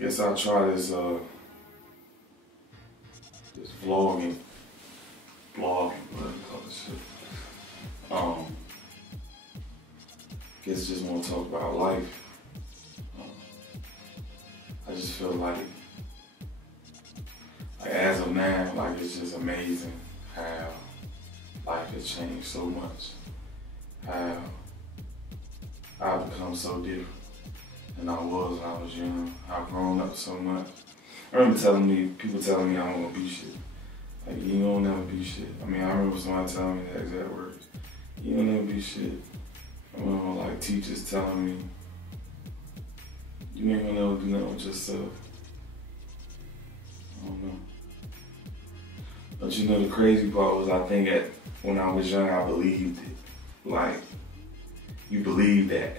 Guess I'll try this vlogging, whatever you call this shit. Guess just want to talk about life. I just feel like as of now, like it's just amazing how life has changed so much. How I've become so different than I was when I was young. I've grown up so much. I remember people telling me I don't want to be shit. Like, you don't never be shit. I mean, I remember somebody telling me the exact words. You don't never be shit. I remember like teachers telling me, you ain't gonna never do nothing with yourself. I don't know. But you know, the crazy part was I think that when I was young, I believed it. Like, you believe that.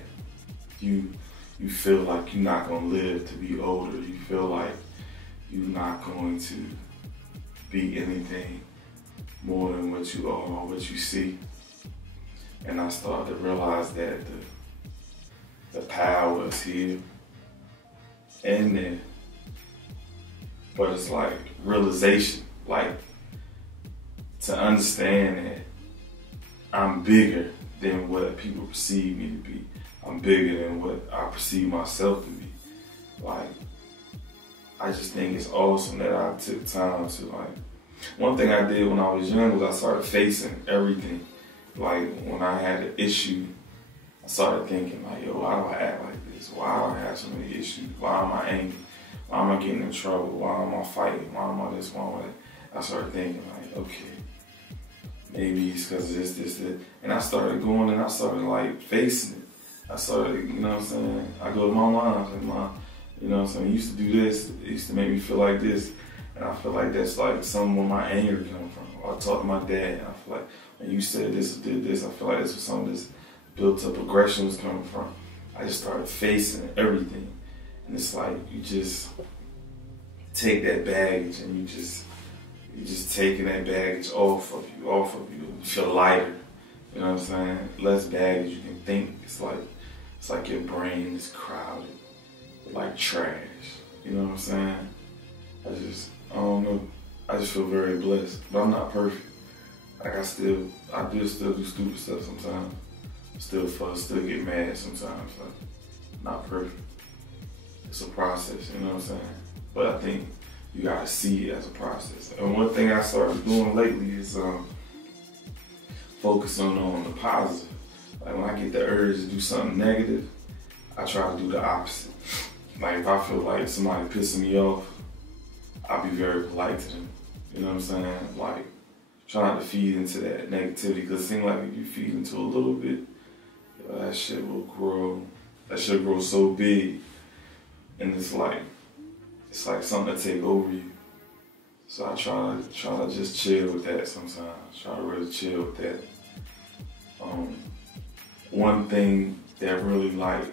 You feel like you're not gonna live to be older. You feel like you're not going to be anything more than what you are or what you see. And I started to realize that the power is here and there. But it's like realization, like to understand that I'm bigger than what people perceive me to be. I'm bigger than what I perceive myself to be. Like, I just think it's awesome that I took time to one thing I did when I was young was I started facing everything. Like, when I had an issue, I started thinking like, yo, why do I act like this? Why do I have so many issues? Why am I angry? Why am I getting in trouble? Why am I fighting? Why am I this? Why am I that? I started thinking like, okay, maybe it's because of this. And I started going and I started like facing it. I started, you know what I'm saying? I go to my mom, like, Mom, you know what I'm saying? You used to do this. It used to make me feel like this. And I feel like that's like some where my anger comes from. Or I talk to my dad and I feel like when you said this or did this, I feel like this was some of this built up aggression was coming from. I just started facing everything. And it's like you just take that baggage and you just taking that baggage off of you. You feel lighter. You know what I'm saying? Less baggage, you can think. It's like your brain is crowded with like trash. You know what I'm saying? I don't know. I just feel very blessed. But I'm not perfect. Like I still do stupid stuff sometimes. Still fuss, still get mad sometimes. Like, not perfect. It's a process, you know what I'm saying? But I think you gotta see it as a process. And one thing I started doing lately is focusing on the positive. Like when I get the urge to do something negative, I try to do the opposite. Like if I feel like somebody pissing me off, I'll be very polite to them. You know what I'm saying? Like try not to feed into that negativity, because it seems like if you feed into a little bit, that shit will grow. That shit grow so big, and it's like something to take over you. So I try to just chill with that sometimes. Try to really chill with that. One thing that really like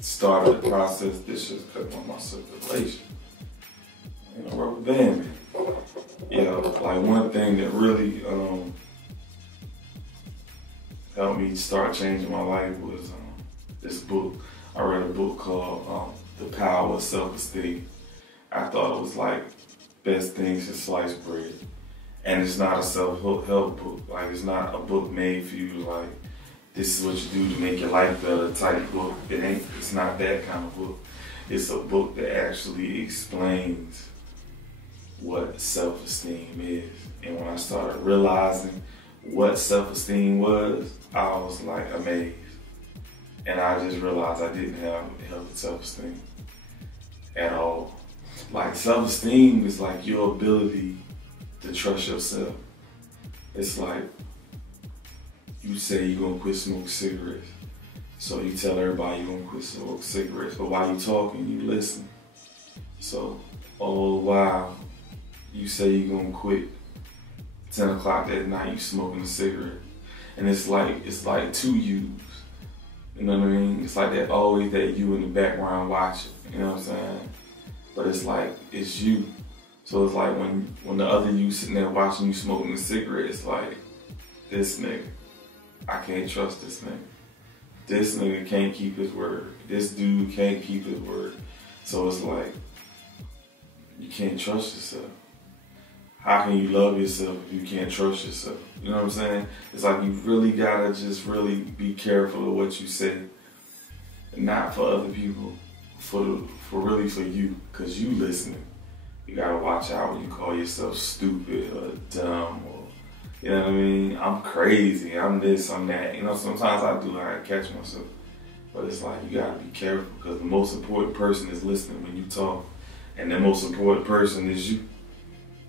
started the process, this just cut on my circulation. You know, rubber band, man. You know, like one thing that really helped me start changing my life was this book. I read a book called The Power of Self-Esteem. I thought it was like best things since sliced bread. And it's not a self-help book. Like it's not a book made for you like, this is what you do to make your life better type book. It's not that kind of book. It's a book that actually explains what self-esteem is. And when I started realizing what self-esteem was, I was like amazed. And I just realized I didn't have healthy self-esteem at all. Like self-esteem is like your ability to trust yourself. It's like you say you're gonna quit smoking cigarettes. So you tell everybody you're gonna quit smoking cigarettes, but while you talking, you listen. So all the while you say you're gonna quit 10 o'clock that night, you smoking a cigarette. And it's like two yous. You know what I mean? It's like that always that you in the background watching, you know what I'm saying? But it's like, it's you. So it's like when the other you sitting there watching you smoking a cigarette, it's like, this nigga, I can't trust this nigga. This nigga can't keep his word. This dude can't keep his word. So it's like, you can't trust yourself. How can you love yourself if you can't trust yourself? You know what I'm saying? It's like you really gotta just really be careful of what you say. Not for other people, for really for you, because you listening. You gotta watch out when you call yourself stupid or dumb or, you know what I mean? I'm crazy, I'm this, I'm that. You know, sometimes I catch myself. But it's like, you gotta be careful, because the most important person is listening when you talk. And the most important person is you.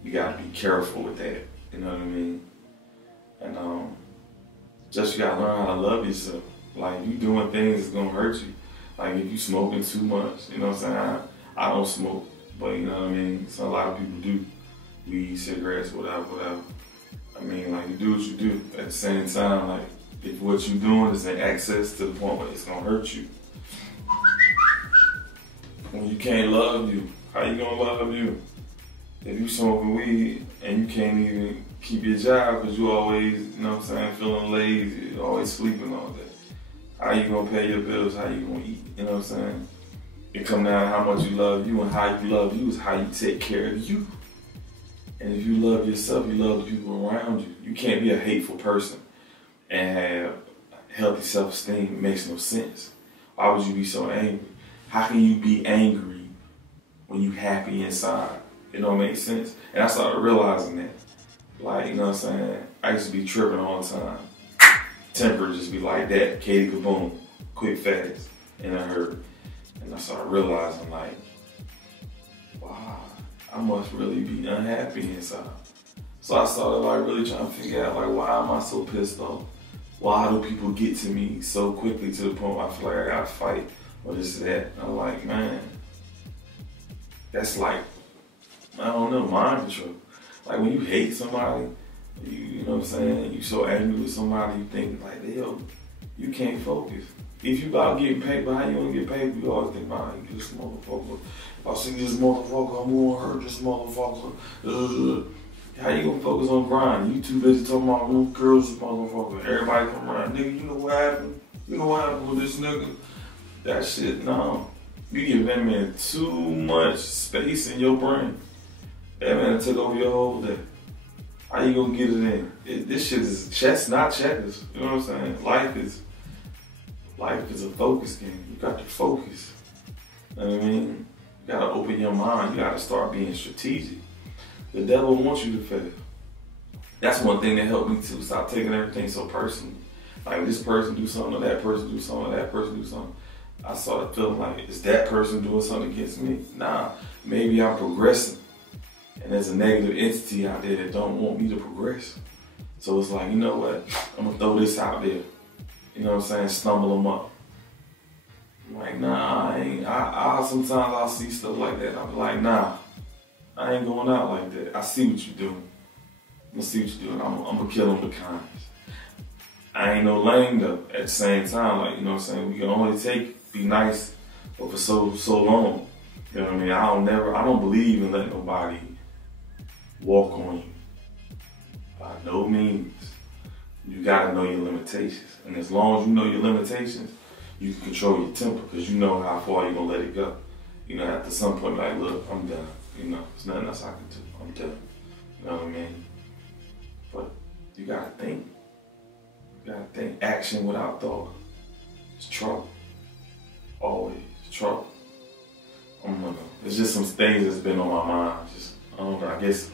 You gotta be careful with that. You know what I mean? And just you gotta learn how to love yourself. Like, you doing things that's gonna hurt you. Like, if you smoking too much, you know what I'm saying? I don't smoke, but you know what I mean? So a lot of people do. Weed, cigarettes, whatever. I mean, like, you do what you do. At the same time, like, if what you're doing is in excess to the point where it's gonna hurt you. When you can't love you, how you gonna love you? If you smoking weed and you can't even keep your job because you always, you know what I'm saying, feeling lazy, you're always sleeping all day. How you gonna pay your bills? How you gonna eat? You know what I'm saying? It come down to how much you love you, and how you love you is how you take care of you. And if you love yourself, you love the people around you. You can't be a hateful person and have healthy self-esteem. It makes no sense. Why would you be so angry? How can you be angry when you happy inside? It don't make sense. And I started realizing that. Like, you know what I'm saying? I used to be tripping all the time. Temper just be like that, Katie Kaboom, quick fast, and I heard. And I started realizing, like, wow, I must really be unhappy inside. So I started like really trying to figure out, like, why am I so pissed off? Why do people get to me so quickly to the point where I feel like I gotta fight or this or that? And I'm like, man, that's like, I don't know, mind control. Like, when you hate somebody, you know what I'm saying, you so angry with somebody, you think like, yo, you can't focus. If you about getting paid, but how you gonna get paid? You always think, man, this motherfucker. If I see this motherfucker, I'm gonna hurt this motherfucker. How you gonna focus on grind? You too busy talking about little girls, this motherfucker. Everybody come around, nigga, you know what happened? You know what happened with this nigga? That shit, no. You give that man too much space in your brain. That man took over your whole day. How you gonna get it in? This shit is chess, not checkers. You know what I'm saying? Life is a focus game. You got to focus. You know what I mean? You gotta open your mind. You gotta start being strategic. The devil wants you to fail. That's one thing that helped me too. Stop taking everything so personally. Like, this person do something, or that person do something, or that person do something. I started feeling like, is that person doing something against me? Nah, maybe I'm progressing. And there's a negative entity out there that don't want me to progress. So it's like, you know what? I'm gonna throw this out there. You know what I'm saying? Stumble them up. I'm like, nah, I ain't. Sometimes I'll see stuff like that. I'll be like, nah, I ain't going out like that. I see what you're doing. I'm gonna see what you're doing. I'm gonna kill them with kindness. I ain't no lame though. At the same time, like, you know what I'm saying? We can only be nice for so long. You know what I mean? I don't believe in letting nobody walk on you. By no means. You gotta know your limitations. And as long as you know your limitations, you can control your temper, because you know how far you're gonna let it go. You know, after some point, like, look, I'm done. You know, there's nothing else I can do. I'm done. You know what I mean? But you gotta think. You gotta think. Action without thought is trouble. Always trouble. I don't know. It's just some things that's been on my mind. Just, I don't know. I guess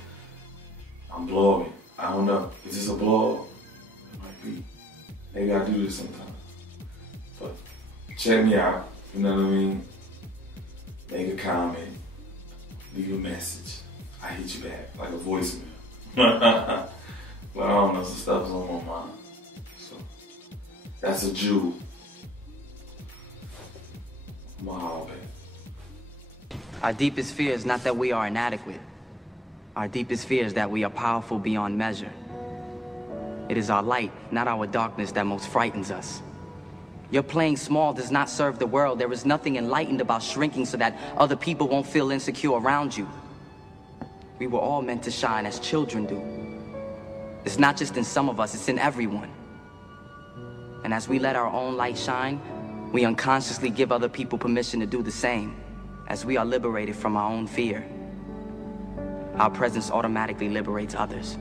I'm blogging. I don't know. Is this a blog? It might be. Maybe I do this sometimes. But check me out. You know what I mean? Make a comment. Leave a message. I hit you back like a voicemail. But I don't know. Some stuff is on my mind. So that's a jewel. Wow, baby. Our deepest fear is not that we are inadequate. Our deepest fear is that we are powerful beyond measure. It is our light, not our darkness, that most frightens us. Your playing small does not serve the world. There is nothing enlightened about shrinking so that other people won't feel insecure around you. We were all meant to shine as children do. It's not just in some of us, it's in everyone. And as we let our own light shine, we unconsciously give other people permission to do the same. As we are liberated from our own fear, our presence automatically liberates others.